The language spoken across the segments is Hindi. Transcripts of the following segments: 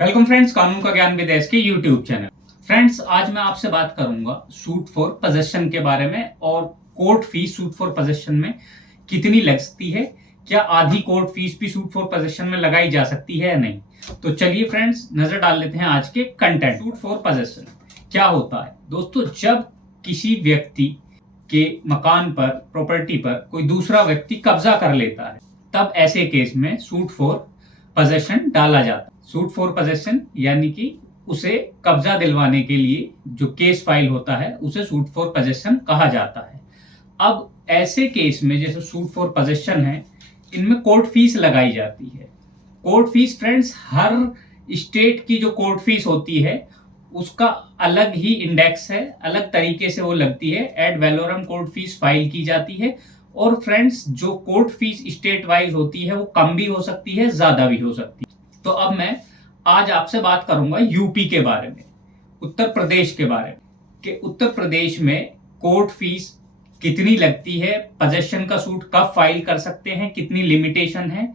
वेलकम फ्रेंड्स, कानून का ज्ञान विदेश के यूट्यूब चैनल। फ्रेंड्स, आज मैं आपसे बात करूंगा सूट फॉर पोजेशन के बारे में और court fees suit for possession में कितनी लग सकती है। क्या आधी कोर्ट फीस भी सूट फॉर पोजेशन में लगाई जा सकती है या नहीं। तो चलिए फ्रेंड्स, नजर डाल लेते हैं आज के कंटेंट। सूट फॉर पोजेशन क्या होता है दोस्तों? जब किसी व्यक्ति के मकान पर, प्रॉपर्टी पर कोई दूसरा व्यक्ति कब्जा कर लेता है, तब ऐसे केस में सूट फॉर पोजेशन डाला जाता है। सूट फॉर पोजेशन यानी कि उसे कब्जा दिलवाने के लिए जो केस फाइल होता है उसे सूट फॉर पोजेशन कहा जाता है। अब ऐसे केस में जैसे सूट फॉर पोजेशन है, इनमें कोर्ट फीस लगाई जाती है। कोर्ट फीस फ्रेंड्स, हर स्टेट की जो कोर्ट फीस होती है उसका अलग ही इंडेक्स है, अलग तरीके से वो लगती है। Ad valorem court fees file की जाती है। और फ्रेंड्स, जो कोर्ट फीस स्टेट वाइज होती है वो कम भी हो सकती है, ज्यादा भी हो सकती है। तो अब मैं आज आपसे बात करूंगा यूपी के बारे में, उत्तर प्रदेश के बारे में, कि उत्तर प्रदेश में कोर्ट फीस कितनी लगती है, पोजेशन का सूट कब फाइल कर सकते हैं, कितनी लिमिटेशन है,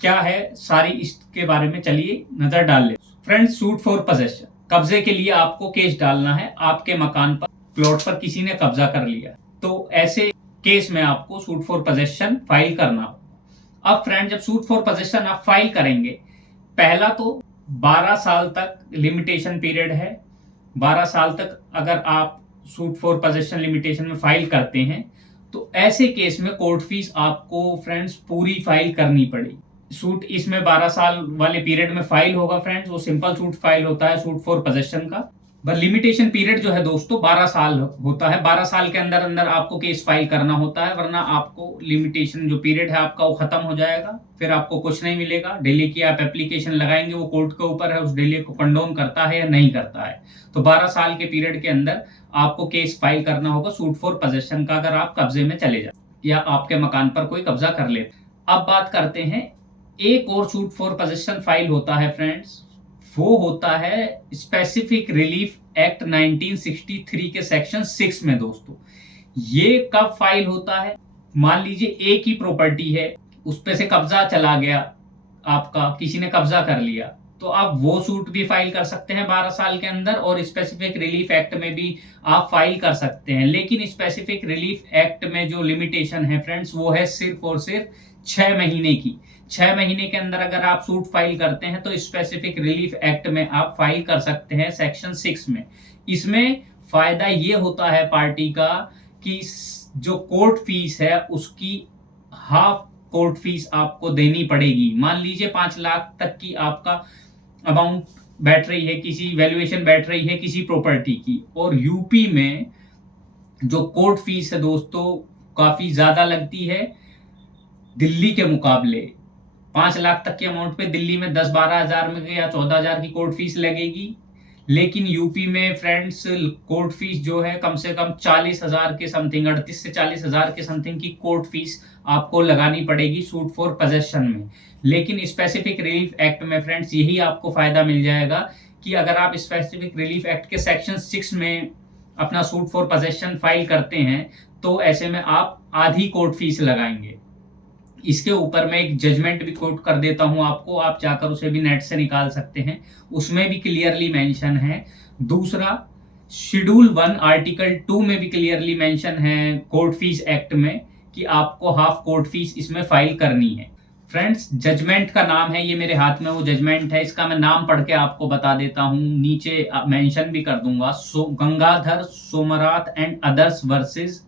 क्या है, सारी इसके बारे में चलिए नजर डाल ले। फ्रेंड्स, सूट फॉर पोजेशन, कब्जे के लिए आपको केस डालना है। आपके मकान पर, प्लॉट पर किसी ने कब्जा कर लिया, तो ऐसे केस में आपको सूट फॉर पोजेशन फाइल करना होगा। अब फ्रेंड, जब सूट फॉर पोजेशन आप फाइल करेंगे, पहला तो 12 साल तक लिमिटेशन पीरियड है। 12 साल तक अगर आप सूट फॉर पोजेशन लिमिटेशन में फाइल करते हैं तो ऐसे केस में कोर्ट फीस आपको फ्रेंड्स पूरी फाइल करनी पड़ेगी। सूट इसमें 12 साल वाले पीरियड में फाइल होगा फ्रेंड्स, वो सिंपल सूट फाइल होता है सूट फॉर पोजेशन का। बस लिमिटेशन पीरियड जो है दोस्तों 12 साल होता है। 12 साल के अंदर अंदर आपको केस फाइल करना होता है, वरना आपको लिमिटेशन जो पीरियड है आपका वो खत्म हो जाएगा, फिर आपको कुछ नहीं मिलेगा। डिले की आप एप्लीकेशन लगाएंगे, वो कोर्ट के ऊपर है, उस डिले को कंडोन करता है या नहीं करता है। तो 12 साल के पीरियड के अंदर आपको केस फाइल करना होगा सूट फॉर पोजेशन का, अगर आप कब्जे में चले जाए या आपके मकान पर कोई कब्जा कर ले। अब बात करते हैं, एक और सूट फॉर पोजेशन फाइल होता है फ्रेंड्स, वो होता है स्पेसिफिक रिलीफ एक्ट 1963 के सेक्शन 6 में। दोस्तों, ये कब फाइल होता है? मान लीजिए एक ही प्रॉपर्टी है, उस पे से कब्जा चला गया, आपका किसी ने कब्जा कर लिया, तो आप वो सूट भी फाइल कर सकते हैं 12 साल के अंदर, और स्पेसिफिक रिलीफ एक्ट में भी आप फाइल कर सकते हैं। लेकिन स्पेसिफिक रिलीफ एक्ट में जो लिमिटेशन है फ्रेंड्स, वो है सिर्फ और सिर्फ 6 महीने की। 6 महीने के अंदर अगर आप सूट फाइल करते हैं तो स्पेसिफिक रिलीफ एक्ट में आप फाइल कर सकते हैं सेक्शन 6 में। इसमें फायदा ये होता है पार्टी का कि जो कोर्ट फीस है उसकी हाफ कोर्ट फीस आपको देनी पड़ेगी। मान लीजिए 5 लाख तक की आपका अमाउंट बैठ रही है, किसी वैल्यूएशन बैठ रही है किसी प्रॉपर्टी की, और यूपी में जो कोर्ट फीस है दोस्तों काफी ज्यादा लगती है दिल्ली के मुकाबले। 5 लाख तक के अमाउंट पे दिल्ली में 10-12 हजार में या 14 हजार की कोर्ट फीस लगेगी, लेकिन यूपी में फ्रेंड्स कोर्ट फीस जो है कम से कम 40 हजार के समथिंग, 38 से 40 हजार के समथिंग की कोर्ट फीस आपको लगानी पड़ेगी सूट फॉर पोजेशन में। लेकिन स्पेसिफिक रिलीफ एक्ट में फ्रेंड्स यही आपको फायदा मिल जाएगा कि अगर आप स्पेसिफिक रिलीफ एक्ट के सेक्शन 6 में अपना सूट फॉर पोजेशन फाइल करते हैं तो ऐसे में आप आधी कोर्ट फीस लगाएंगे। इसके ऊपर मैं एक जजमेंट भी कोट कर देता हूं आपको, आप जाकर उसे भी नेट से निकाल सकते हैं। उसमें भी क्लियरली मेंशन है। दूसरा, शेड्यूल 1 आर्टिकल 2 में भी क्लियरली मेंशन है कोर्ट फीस एक्ट में कि आपको हाफ कोर्ट फीस इसमें फाइल करनी है। फ्रेंड्स, जजमेंट का नाम है, ये मेरे हाथ में वो जजमेंट है, इसका मैं नाम पढ़ के आपको बता देता हूं, नीचे मेंशन भी कर दूंगा। गंगाधर सोमरात एंड अदर्स वर्सेस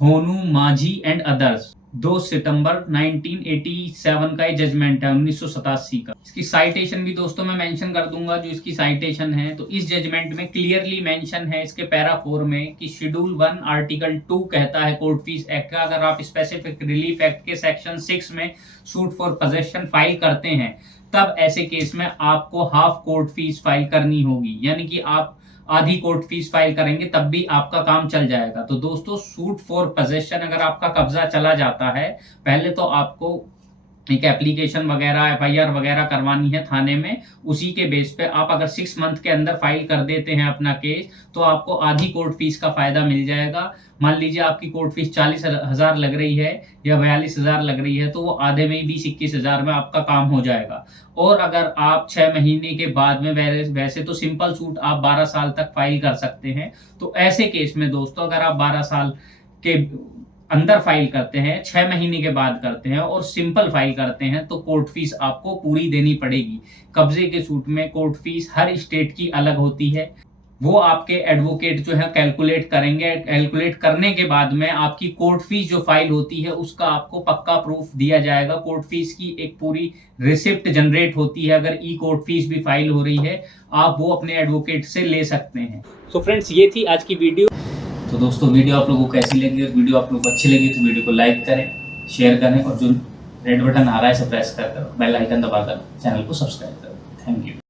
होनू माझी एंड अदर्स, 2 सितंबर 1987 का ये जजमेंट है, 1987 का। इसकी साइटेशन भी दोस्तों मैं मेंशन कर दूंगा, जो इसकी साइटेशन है। तो इस जजमेंट में क्लियरली मेंशन है इसके पैरा 4 में कि शेड्यूल 1 आर्टिकल 2 कहता है कोर्ट फीस एक्ट का, अगर आप स्पेसिफिक रिलीफ एक्ट के सेक्शन 6 में सूट फॉर पोजेशन फाइल करते हैं तब ऐसे केस में आपको हाफ कोर्ट फीस फाइल करनी होगी, यानी कि आप आधी कोर्ट फीस फाइल करेंगे तब भी आपका काम चल जाएगा। तो दोस्तों, सूट फॉर पोजेशन अगर आपका कब्जा चला जाता है, पहले तो आपको एक एप्लीकेशन वगैरह एफआईआर वगैरह करवानी है थाने में, उसी के बेस पे आप अगर 6 मंथ के अंदर फाइल कर देते हैं अपना केस, तो आपको आधी कोर्ट फीस का फायदा मिल जाएगा। मान लीजिए आपकी कोर्ट फीस 40,000 लग रही है या 42,000 लग रही है, तो वो आधे में ही 20-21,000 में आपका काम हो जाएगा। और अगर आप 6 महीने के बाद में, वैसे तो सिंपल सूट आप 12 साल तक फाइल कर सकते हैं, तो ऐसे केस में दोस्तों अगर आप 12 साल के अंदर फाइल करते हैं, 6 महीने के बाद करते हैं और सिंपल फाइल करते हैं, तो कोर्ट फीस आपको पूरी देनी पड़ेगी। कब्जे के सूट में कोर्ट फीस हर स्टेट की अलग होती है, वो आपके एडवोकेट जो है कैलकुलेट करेंगे। कैलकुलेट करने के बाद में आपकी कोर्ट फीस जो फाइल होती है उसका आपको पक्का प्रूफ दिया जाएगा। कोर्ट फीस की एक पूरी रिसिप्ट जनरेट होती है। अगर ई कोर्ट फीस भी फाइल हो रही है, आप वो अपने एडवोकेट से ले सकते हैं। तो फ्रेंड्स, ये थी आज की वीडियो। तो दोस्तों, वीडियो आप लोगों को कैसी लगी? और वीडियो आप लोगों को अच्छी लगी तो वीडियो को लाइक करें, शेयर करें और जो रेड बटन आ रहा है इसे प्रेस कर बेल आइकन दबाकर चैनल को सब्सक्राइब करें। Thank you.